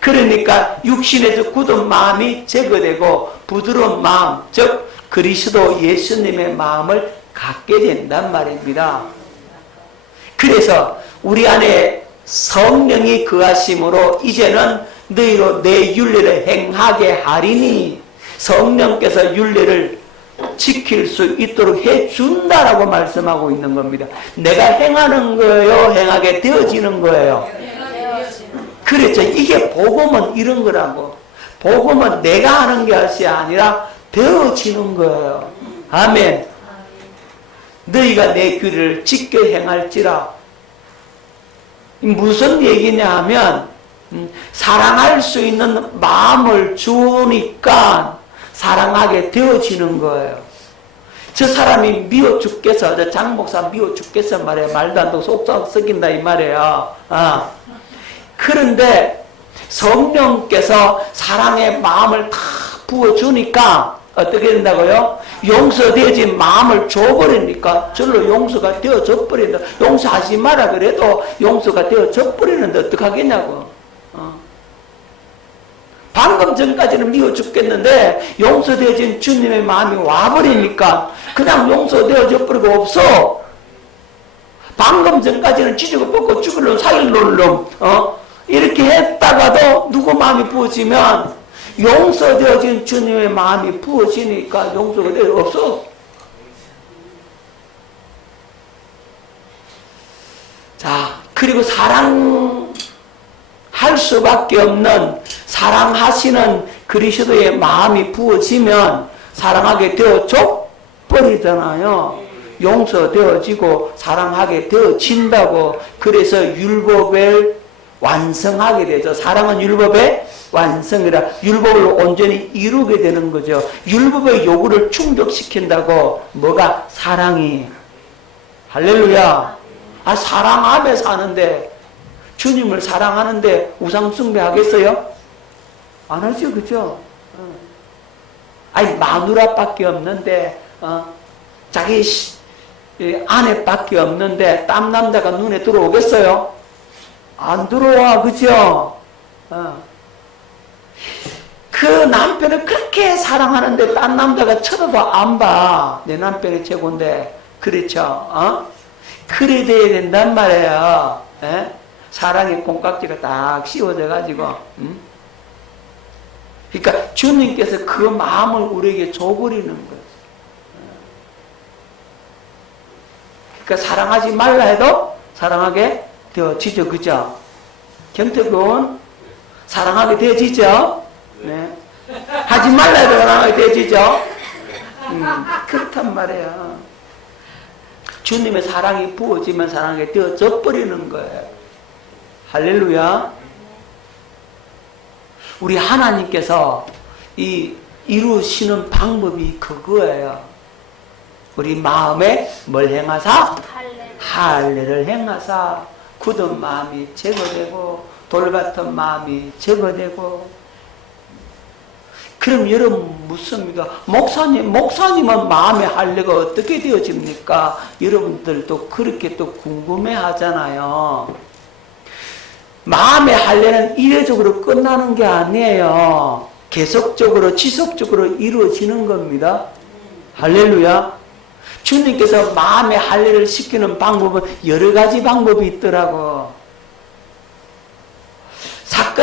그러니까 육신에서 굳은 마음이 제거되고 부드러운 마음, 즉 그리스도 예수님의 마음을 갖게 된단 말입니다. 그래서 우리 안에 성령이 거하심으로 이제는 너희로 내 윤례를 행하게 하리니 성령께서 윤례를 지킬 수 있도록 해준다라고 말씀하고 있는 겁니다. 내가 행하는 거예요? 행하게 되어지는 거예요? 그렇죠. 이게 복음은 이런 거라고. 복음은 내가 하는 것이 아니라 되어지는 거예요. 아멘. 너희가 내 규례를 지켜 행할지라. 무슨 얘기냐 하면 사랑할 수 있는 마음을 주니까 사랑하게 되어지는 거예요. 저 사람이 미워 죽겠어. 저 장 목사 미워 죽겠어 말이에요. 말도 안 되고 속상 썩인다 이 말이에요. 그런데 성령께서 사랑의 마음을 다 부어주니까 어떻게 된다고요? 용서되지 마음을 줘버리니까 절로 용서가 되어져 버린다. 용서하지 마라 그래도 용서가 되어져 버리는데 어떡하겠냐고. 방금 전까지는 미워 죽겠는데 용서되어진 주님의 마음이 와버리니까 그냥 용서되어져 버리고 없어. 방금 전까지는 찢고 뽑고 죽을 놈 살릴 놈 이렇게 했다가도 누구 마음이 부어지면 용서되어진 주님의 마음이 부어지니까 용서가 되어 없어. 자, 그리고 사랑할 수밖에 없는 사랑하시는 그리스도의 마음이 부어지면 사랑하게 되어져 버리잖아요. 용서되어지고 사랑하게 되어진다고. 그래서 율법을 완성하게 되죠. 사랑은 율법의 완성이라 율법을 온전히 이루게 되는 거죠. 율법의 요구를 충족시킨다고. 뭐가? 사랑이. 할렐루야. 사랑하며 사는데 주님을 사랑하는데 우상숭배 하겠어요? 안 하죠. 그죠? 아니 마누라밖에 없는데 자기 아내밖에 없는데 딴 남자가 눈에 들어오겠어요? 안 들어와. 그죠? 그 남편을 그렇게 사랑하는데 딴 남자가 쳐다도 안 봐. 내 남편이 최고인데. 그렇죠? 그래 돼야 된단 말이에요. 에? 사랑의 콩깍지가 딱 씌워져 가지고. 그러니까 주님께서 그 마음을 우리에게 줘버리는 거예요. 그러니까 사랑하지 말라 해도 사랑하게 되어지죠. 그죠? 경태군 사랑하게 되어지죠? 네. 하지 말라 해도 사랑하게 되어지죠? 그렇단 말이에요. 주님의 사랑이 부어지면 사랑하게 되어져 버리는 거예요. 할렐루야. 우리 하나님께서 이루시는 방법이 그거예요. 우리 마음에 뭘 행하사? 할례를 행하사 굳은 마음이 제거되고 돌같은 마음이 제거되고. 그럼 여러분 묻습니다. 목사님은 마음의 할례가 어떻게 되어집니까? 여러분들도 그렇게 또 궁금해 하잖아요. 마음의 할례는 이례적으로 끝나는 게 아니에요. 계속적으로 지속적으로 이루어지는 겁니다. 할렐루야. 주님께서 마음의 할례를 시키는 방법은 여러 가지 방법이 있더라고.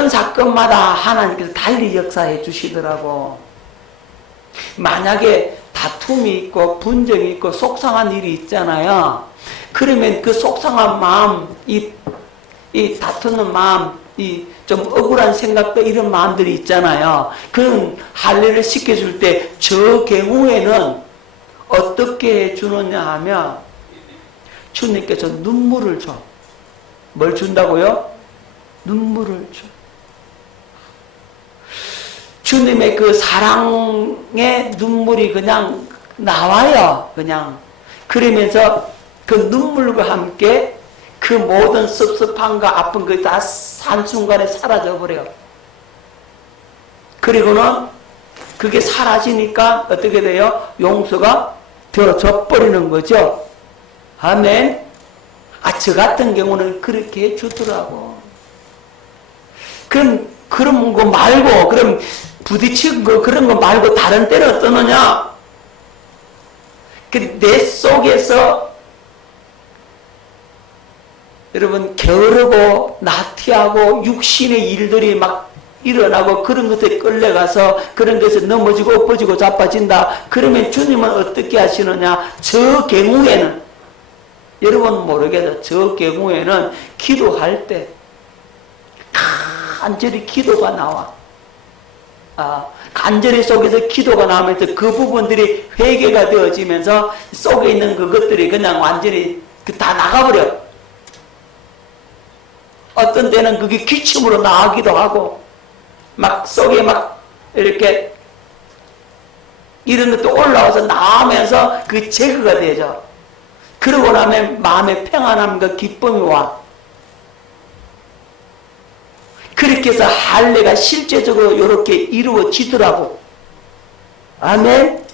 사건마다 하나님께서 달리 역사해 주시더라고. 만약에 다툼이 있고 분쟁이 있고 속상한 일이 있잖아요. 그러면 그 속상한 마음, 이 다투는 마음, 좀 억울한 생각도 이런 마음들이 있잖아요. 그런 할례를 시켜줄 때 저 경우에는 어떻게 해주느냐 하면 주님께서 눈물을 줘. 뭘 준다고요? 눈물을 줘. 주님의 그 사랑의 눈물이 그냥 나와요. 그냥. 그러면서 그 눈물과 함께 그 모든 섭섭함과 아픈 그 다 한순간에 사라져버려요. 그리고는 그게 사라지니까 어떻게 돼요? 용서가 되어져 버리는 거죠. 아멘. 저 같은 경우는 그렇게 해주더라고. 그럼 거 말고, 그럼 부딪힌 거, 그런 거 말고 다른 때는 어떠느냐? 내 속에서 여러분 게으르고 나태하고 육신의 일들이 막 일어나고 그런 것에 끌려가서 그런 것에 넘어지고 엎어지고 자빠진다. 그러면 주님은 어떻게 하시느냐? 저 경우에는 여러분 모르겠어. 저 경우에는 기도할 때 간절히 기도가 나와. 간절히 속에서 기도가 나오면서 그 부분들이 회개가 되어지면서 속에 있는 그것들이 그냥 완전히 다 나가버려. 어떤 때는 그게 기침으로 나가기도 하고 막 속에 막 이렇게 이런 것도 올라와서 나오면서 그게 제거가 되죠. 그러고 나면 마음의 평안함과 기쁨이 와. 그렇게 해서 할례가 실제적으로 이렇게 이루어지더라고. 아멘.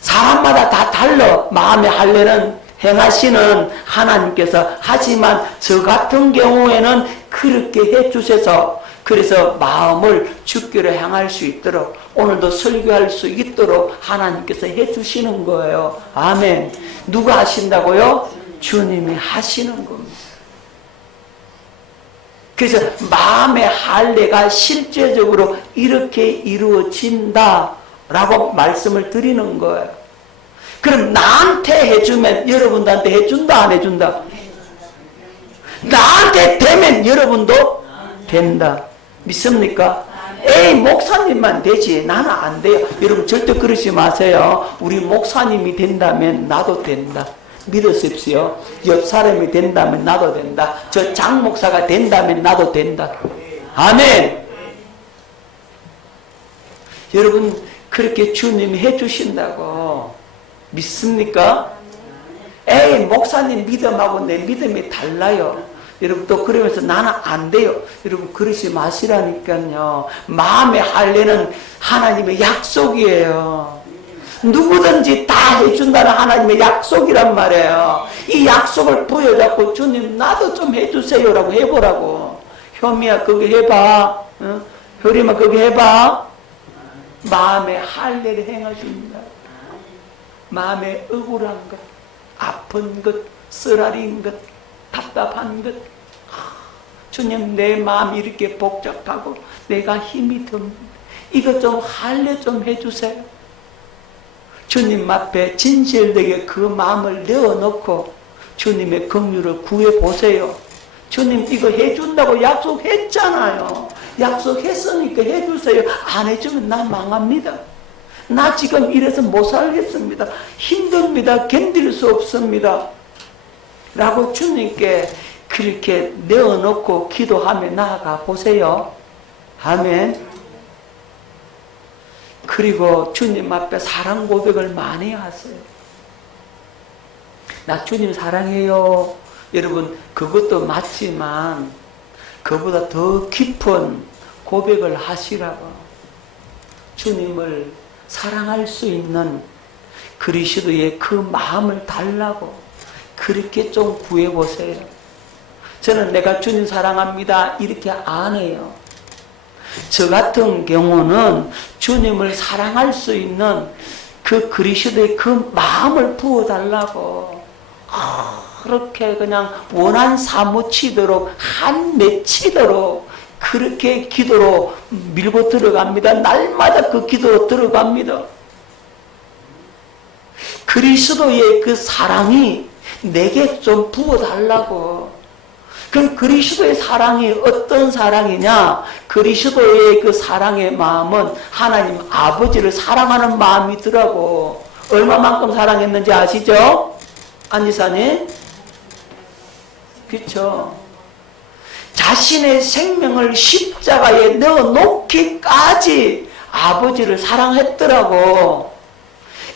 사람마다 다 달라. 마음의 할례는 행하시는 하나님께서. 하지만 저 같은 경우에는 그렇게 해주셔서 그래서 마음을 주께로 향할 수 있도록 오늘도 설교할 수 있도록 하나님께서 해주시는 거예요. 아멘. 누가 하신다고요? 주님이 하시는 겁니다. 그래서 마음의 할례가 실제적으로 이렇게 이루어진다라고 말씀을 드리는 거예요. 그럼 나한테 해주면 여러분들한테 해준다 안 해준다? 나한테 되면 여러분도 된다. 믿습니까? 에이 목사님만 되지 나는 안 돼요. 여러분 절대 그러지 마세요. 우리 목사님이 된다면 나도 된다. 믿으십시오. 옆 사람이 된다면 나도 된다. 저 장 목사가 된다면 나도 된다. 아멘. 여러분 그렇게 주님이 해주신다고 믿습니까? 에이 목사님 믿음하고 내 믿음이 달라요. 여러분 또 그러면서 나는 안 돼요. 여러분 그러지 마시라니까요. 마음의 할례는 하나님의 약속이에요. 누구든지 다 해준다는 하나님의 약속이란 말이에요. 이 약속을 부여잡고 주님 나도 좀 해주세요라고 해보라고. 효미야 그거 해봐. 효림아 그거 해봐. 마음의 할례를 행하십니다. 마음의 억울한 것, 아픈 것, 쓰라린 것, 답답한 것. 주님 내 마음이 이렇게 복잡하고 내가 힘이 듭니다. 이것 좀 할례 좀 해주세요. 주님 앞에 진실되게 그 마음을 내어놓고 주님의 긍휼을 구해보세요. 주님 이거 해준다고 약속했잖아요. 약속했으니까 해주세요. 안 해주면 나 망합니다. 나 지금 이래서 못 살겠습니다. 힘듭니다. 견딜 수 없습니다. 라고 주님께 그렇게 내어놓고 기도하며 나아가 보세요. 아멘. 그리고 주님 앞에 사랑 고백을 많이 하세요. 나 주님 사랑해요. 여러분 그것도 맞지만 그보다 더 깊은 고백을 하시라고. 주님을 사랑할 수 있는 그리스도의 그 마음을 달라고 그렇게 좀 구해보세요. 저는 내가 주님 사랑합니다 이렇게 안 해요. 저 같은 경우는 주님을 사랑할 수 있는 그 그리스도의 그 마음을 부어달라고 그렇게 그냥 원한 사무치도록 한 맺히도록 그렇게 기도로 밀고 들어갑니다. 날마다 그 기도로 들어갑니다. 그리스도의 그 사랑이 내게 좀 부어달라고. 그럼 그리스도의 사랑이 어떤 사랑이냐? 그리스도의 그 사랑의 마음은 하나님 아버지를 사랑하는 마음이더라고. 얼마만큼 사랑했는지 아시죠? 안지사님? 그렇죠. 자신의 생명을 십자가에 넣어놓기까지 아버지를 사랑했더라고.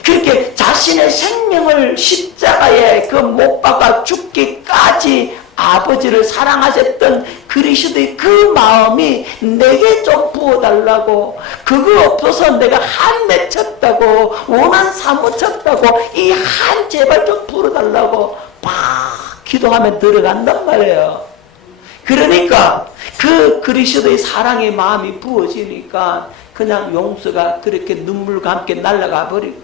그렇게 자신의 생명을 십자가에 그 못 박아 죽기까지 아버지를 사랑하셨던 그리스도의 그 마음이 내게 좀 부어달라고. 그거 없어서 내가 한 맺혔다고 원한 사무쳤다고 이 한 제발 좀 불어달라고 막 기도하면 들어간단 말이에요. 그러니까 그 그리스도의 사랑의 마음이 부어지니까 그냥 용서가 그렇게 눈물과 함께 날아가 버리고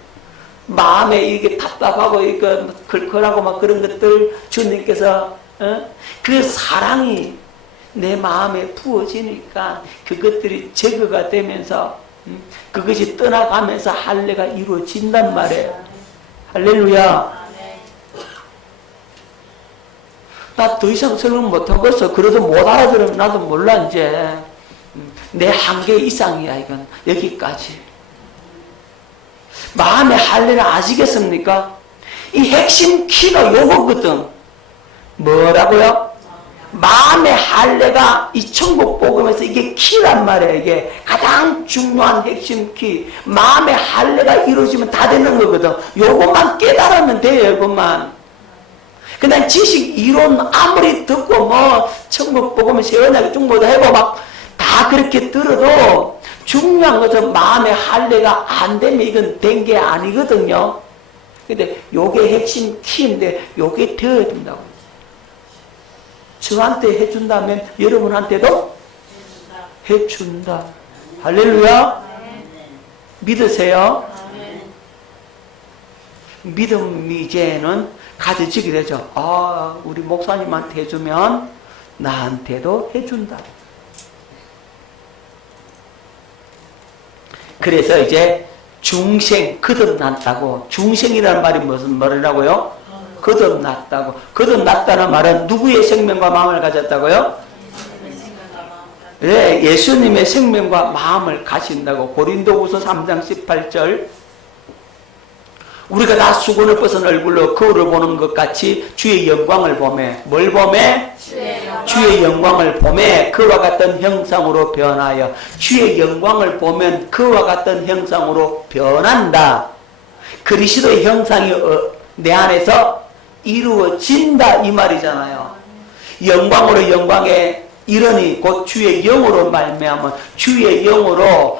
마음에 이게 답답하고 이거 걸걸하고 막 그런 것들 주님께서 그 사랑이 내 마음에 부어지니까 그것들이 제거가 되면서 그것이 떠나가면서 할례가 이루어진단 말이에요. 할렐루야. 나 더 이상 설명 못하겠어. 그래도 못 알아들으면 나도 몰라 이제. 내 한계 이상이야 이건. 여기까지. 마음의 할례를 아시겠습니까? 이 핵심 키가 요거거든. 뭐라고요? 마음의 할례가 이 천국 복음에서 이게 키란 말이에요. 이게 가장 중요한 핵심 키. 마음의 할례가 이루어지면 다 되는 거거든. 요것만 깨달으면 돼요. 요것만. 그냥 지식 이론 아무리 듣고 뭐 천국 복음에 세원하게 중보도 하고 막 다 그렇게 들어도 중요한 것은 마음의 할례가 안 되면 이건 된 게 아니거든요. 근데 요게 핵심 키인데 요게 되어야 된다고. 저한테 해준다면 여러분한테도 해준다. 할렐루야. 믿으세요? 믿음이 이제는 가져지게 되죠. 아, 우리 목사님한테 해주면 나한테도 해준다. 그래서 이제 중생 거듭났다고. 중생이라는 말이 무슨 말이라고요? 거듭났다고. 거듭났다는 말은 누구의 생명과 마음을 가졌다고요? 네, 예수님의 생명과 마음을 가진다고. 고린도후서 3장 18절. 우리가 다 수건을 벗은 얼굴로 거울을 보는 것 같이 주의 영광을 보매. 뭘 보매? 주의 영광을 보매 그와 같은 형상으로 변하여. 주의 영광을 보면 그와 같은 형상으로 변한다. 그리스도의 형상이 내 안에서 이루어진다 이 말이잖아요. 영광으로 영광에 이르니 곧 주의 영으로 말미암아 주의 영으로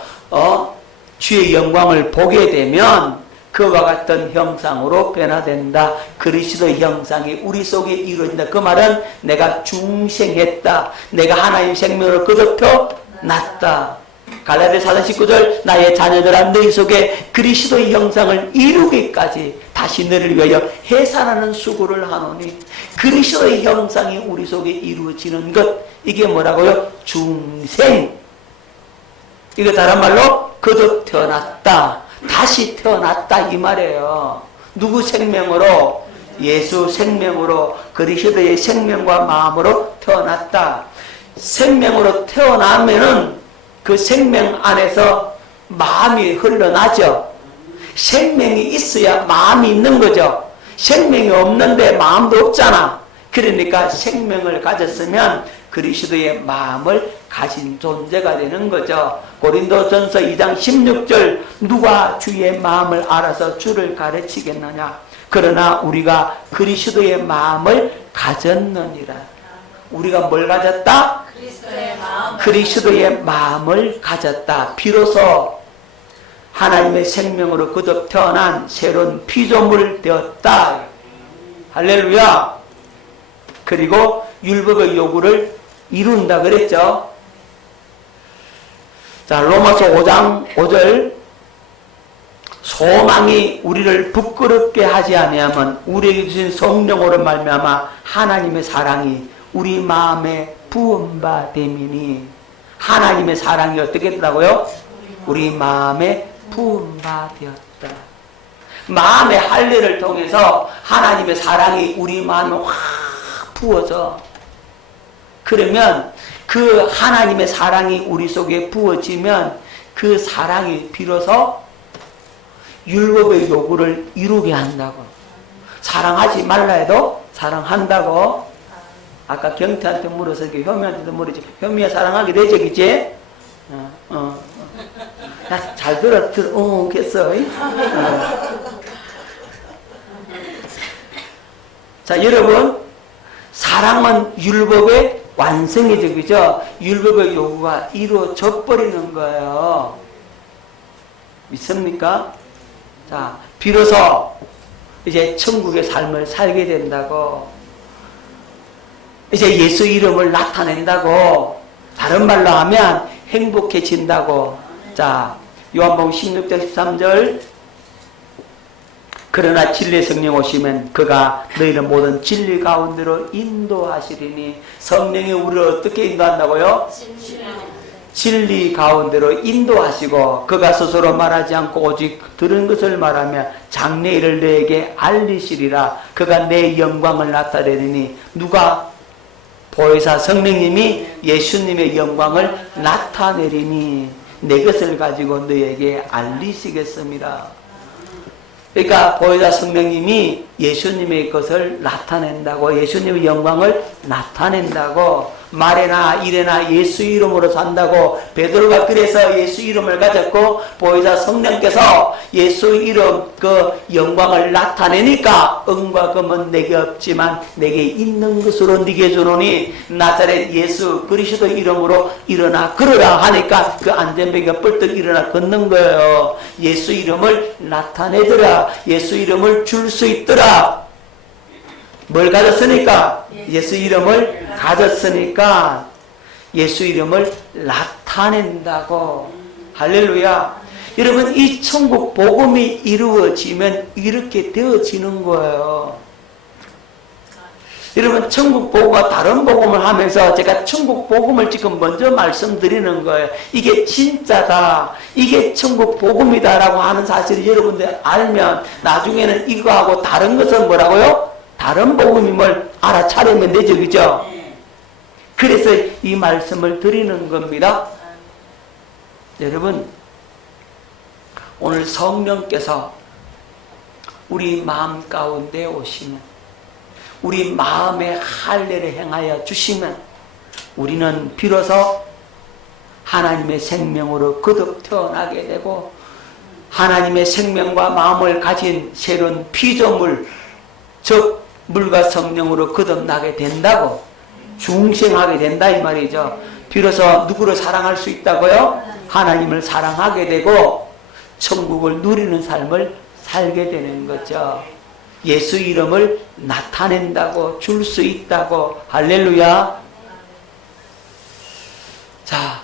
주의 영광을 보게 되면 그와 같은 형상으로 변화된다. 그리스도의 형상이 우리 속에 이루어진다. 그 말은 내가 중생했다. 내가 하나님 생명으로 거듭혀 났다. 갈라디아 4장 19절 나의 자녀들아 너희 속에 그리스도의 형상을 이루기까지 다시 너를 위하여 해산하는 수고를 하노니. 그리스도의 형상이 우리 속에 이루어지는 것, 이게 뭐라고요? 중생. 이거 다른 말로 거듭 태어났다. 다시 태어났다 이 말이에요. 누구 생명으로? 예수 생명으로, 그리스도의 생명과 마음으로 태어났다. 생명으로 태어나면은 그 생명 안에서 마음이 흘러나죠. 생명이 있어야 마음이 있는 거죠. 생명이 없는데 마음도 없잖아. 그러니까 생명을 가졌으면 그리스도의 마음을 가진 존재가 되는 거죠. 고린도전서 2장 16절 누가 주의 마음을 알아서 주를 가르치겠느냐. 그러나 우리가 그리스도의 마음을 가졌느니라. 우리가 뭘 가졌다? 그리스도의 마음을 가졌다. 비로소 하나님의 생명으로 거듭 태어난 새로운 피조물 되었다. 할렐루야. 그리고 율법의 요구를 이룬다 그랬죠. 자, 로마서 5장 5절 소망이 우리를 부끄럽게 하지 아니하면 우리에게 주신 성령으로 말미암아 하나님의 사랑이 우리 마음에 부은 바 됨이니. 하나님의 사랑이 어떻게 했다고요? 우리 마음에 부은 바 되었다. 마음의 할례를 통해서 하나님의 사랑이 우리 마음에 확 부어져. 그러면 그 하나님의 사랑이 우리 속에 부어지면 그 사랑이 비로소 율법의 요구를 이루게 한다고. 사랑하지 말라 해도 사랑한다고. 아까 경태한테 물어서 효미한테도 물었지. 효미야 사랑하게 되지 그치? 나 잘 들어 겠어. 자, 여러분, 사랑은 율법의 완성이죠, 그죠? 율법의 요구가 이루어져 버리는 거예요. 믿습니까? 자, 비로소 이제 천국의 삶을 살게 된다고. 이제 예수 이름을 나타낸다고. 다른 말로 하면 행복해진다고. 자, 요한복음 16장 13절 그러나 진리의 성령 오시면 그가 너희를 모든 진리 가운데로 인도하시리니. 성령이 우리를 어떻게 인도한다고요? 진리 가운데로 인도하시고 그가 스스로 말하지 않고 오직 들은 것을 말하며 장래일을 너에게 알리시리라. 그가 내 영광을 나타내리니. 누가? 보혜사 성령님이 예수님의 영광을 나타내리니 내 것을 가지고 너에게 알리시겠습니다. 그러니까 보혜사 성령님이 예수님의 것을 나타낸다고, 예수님의 영광을 나타낸다고, 말에나 일에나 예수 이름으로 산다고 베드로가 그래서 예수 이름을 가졌고 보혜사 성령께서 예수 이름 그 영광을 나타내니까 은과 금은 내게 없지만 내게 있는 것으로 네게 주노니 나사렛 예수 그리스도 이름으로 일어나 걸으라 하니까 그 안전뱅이가 뻘떡 일어나 걷는 거예요. 예수 이름을 나타내더라. 예수 이름을 줄 수 있더라. 뭘 가졌으니까? 예수 이름을 가졌으니까 예수 이름을 나타낸다고. 할렐루야. 여러분, 이 천국 복음이 이루어지면 이렇게 되어지는 거예요. 여러분, 천국 복음과 다른 복음을 하면서 제가 천국 복음을 지금 먼저 말씀드리는 거예요. 이게 진짜다, 이게 천국 복음이다 라고 하는 사실을 여러분들 알면 나중에는 이거하고 다른 것은 뭐라고요? 다른 복음임을 알아차리면 되죠. 그죠? 그래서 이 말씀을 드리는 겁니다. 여러분, 오늘 성령께서 우리 마음 가운데 오시면, 우리 마음의 할례를 행하여 주시면 우리는 비로소 하나님의 생명으로 거듭 태어나게 되고 하나님의 생명과 마음을 가진 새로운 피조물, 즉 물과 성령으로 거듭나게 된다고, 중생하게 된다 이 말이죠. 비로소 누구를 사랑할 수 있다고요? 하나님을 사랑하게 되고 천국을 누리는 삶을 살게 되는 거죠. 예수 이름을 나타낸다고, 줄 수 있다고. 할렐루야. 자,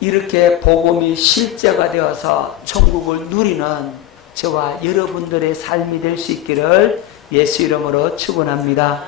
이렇게 복음이 실제가 되어서 천국을 누리는 저와 여러분들의 삶이 될 수 있기를 예수 이름으로 축원합니다.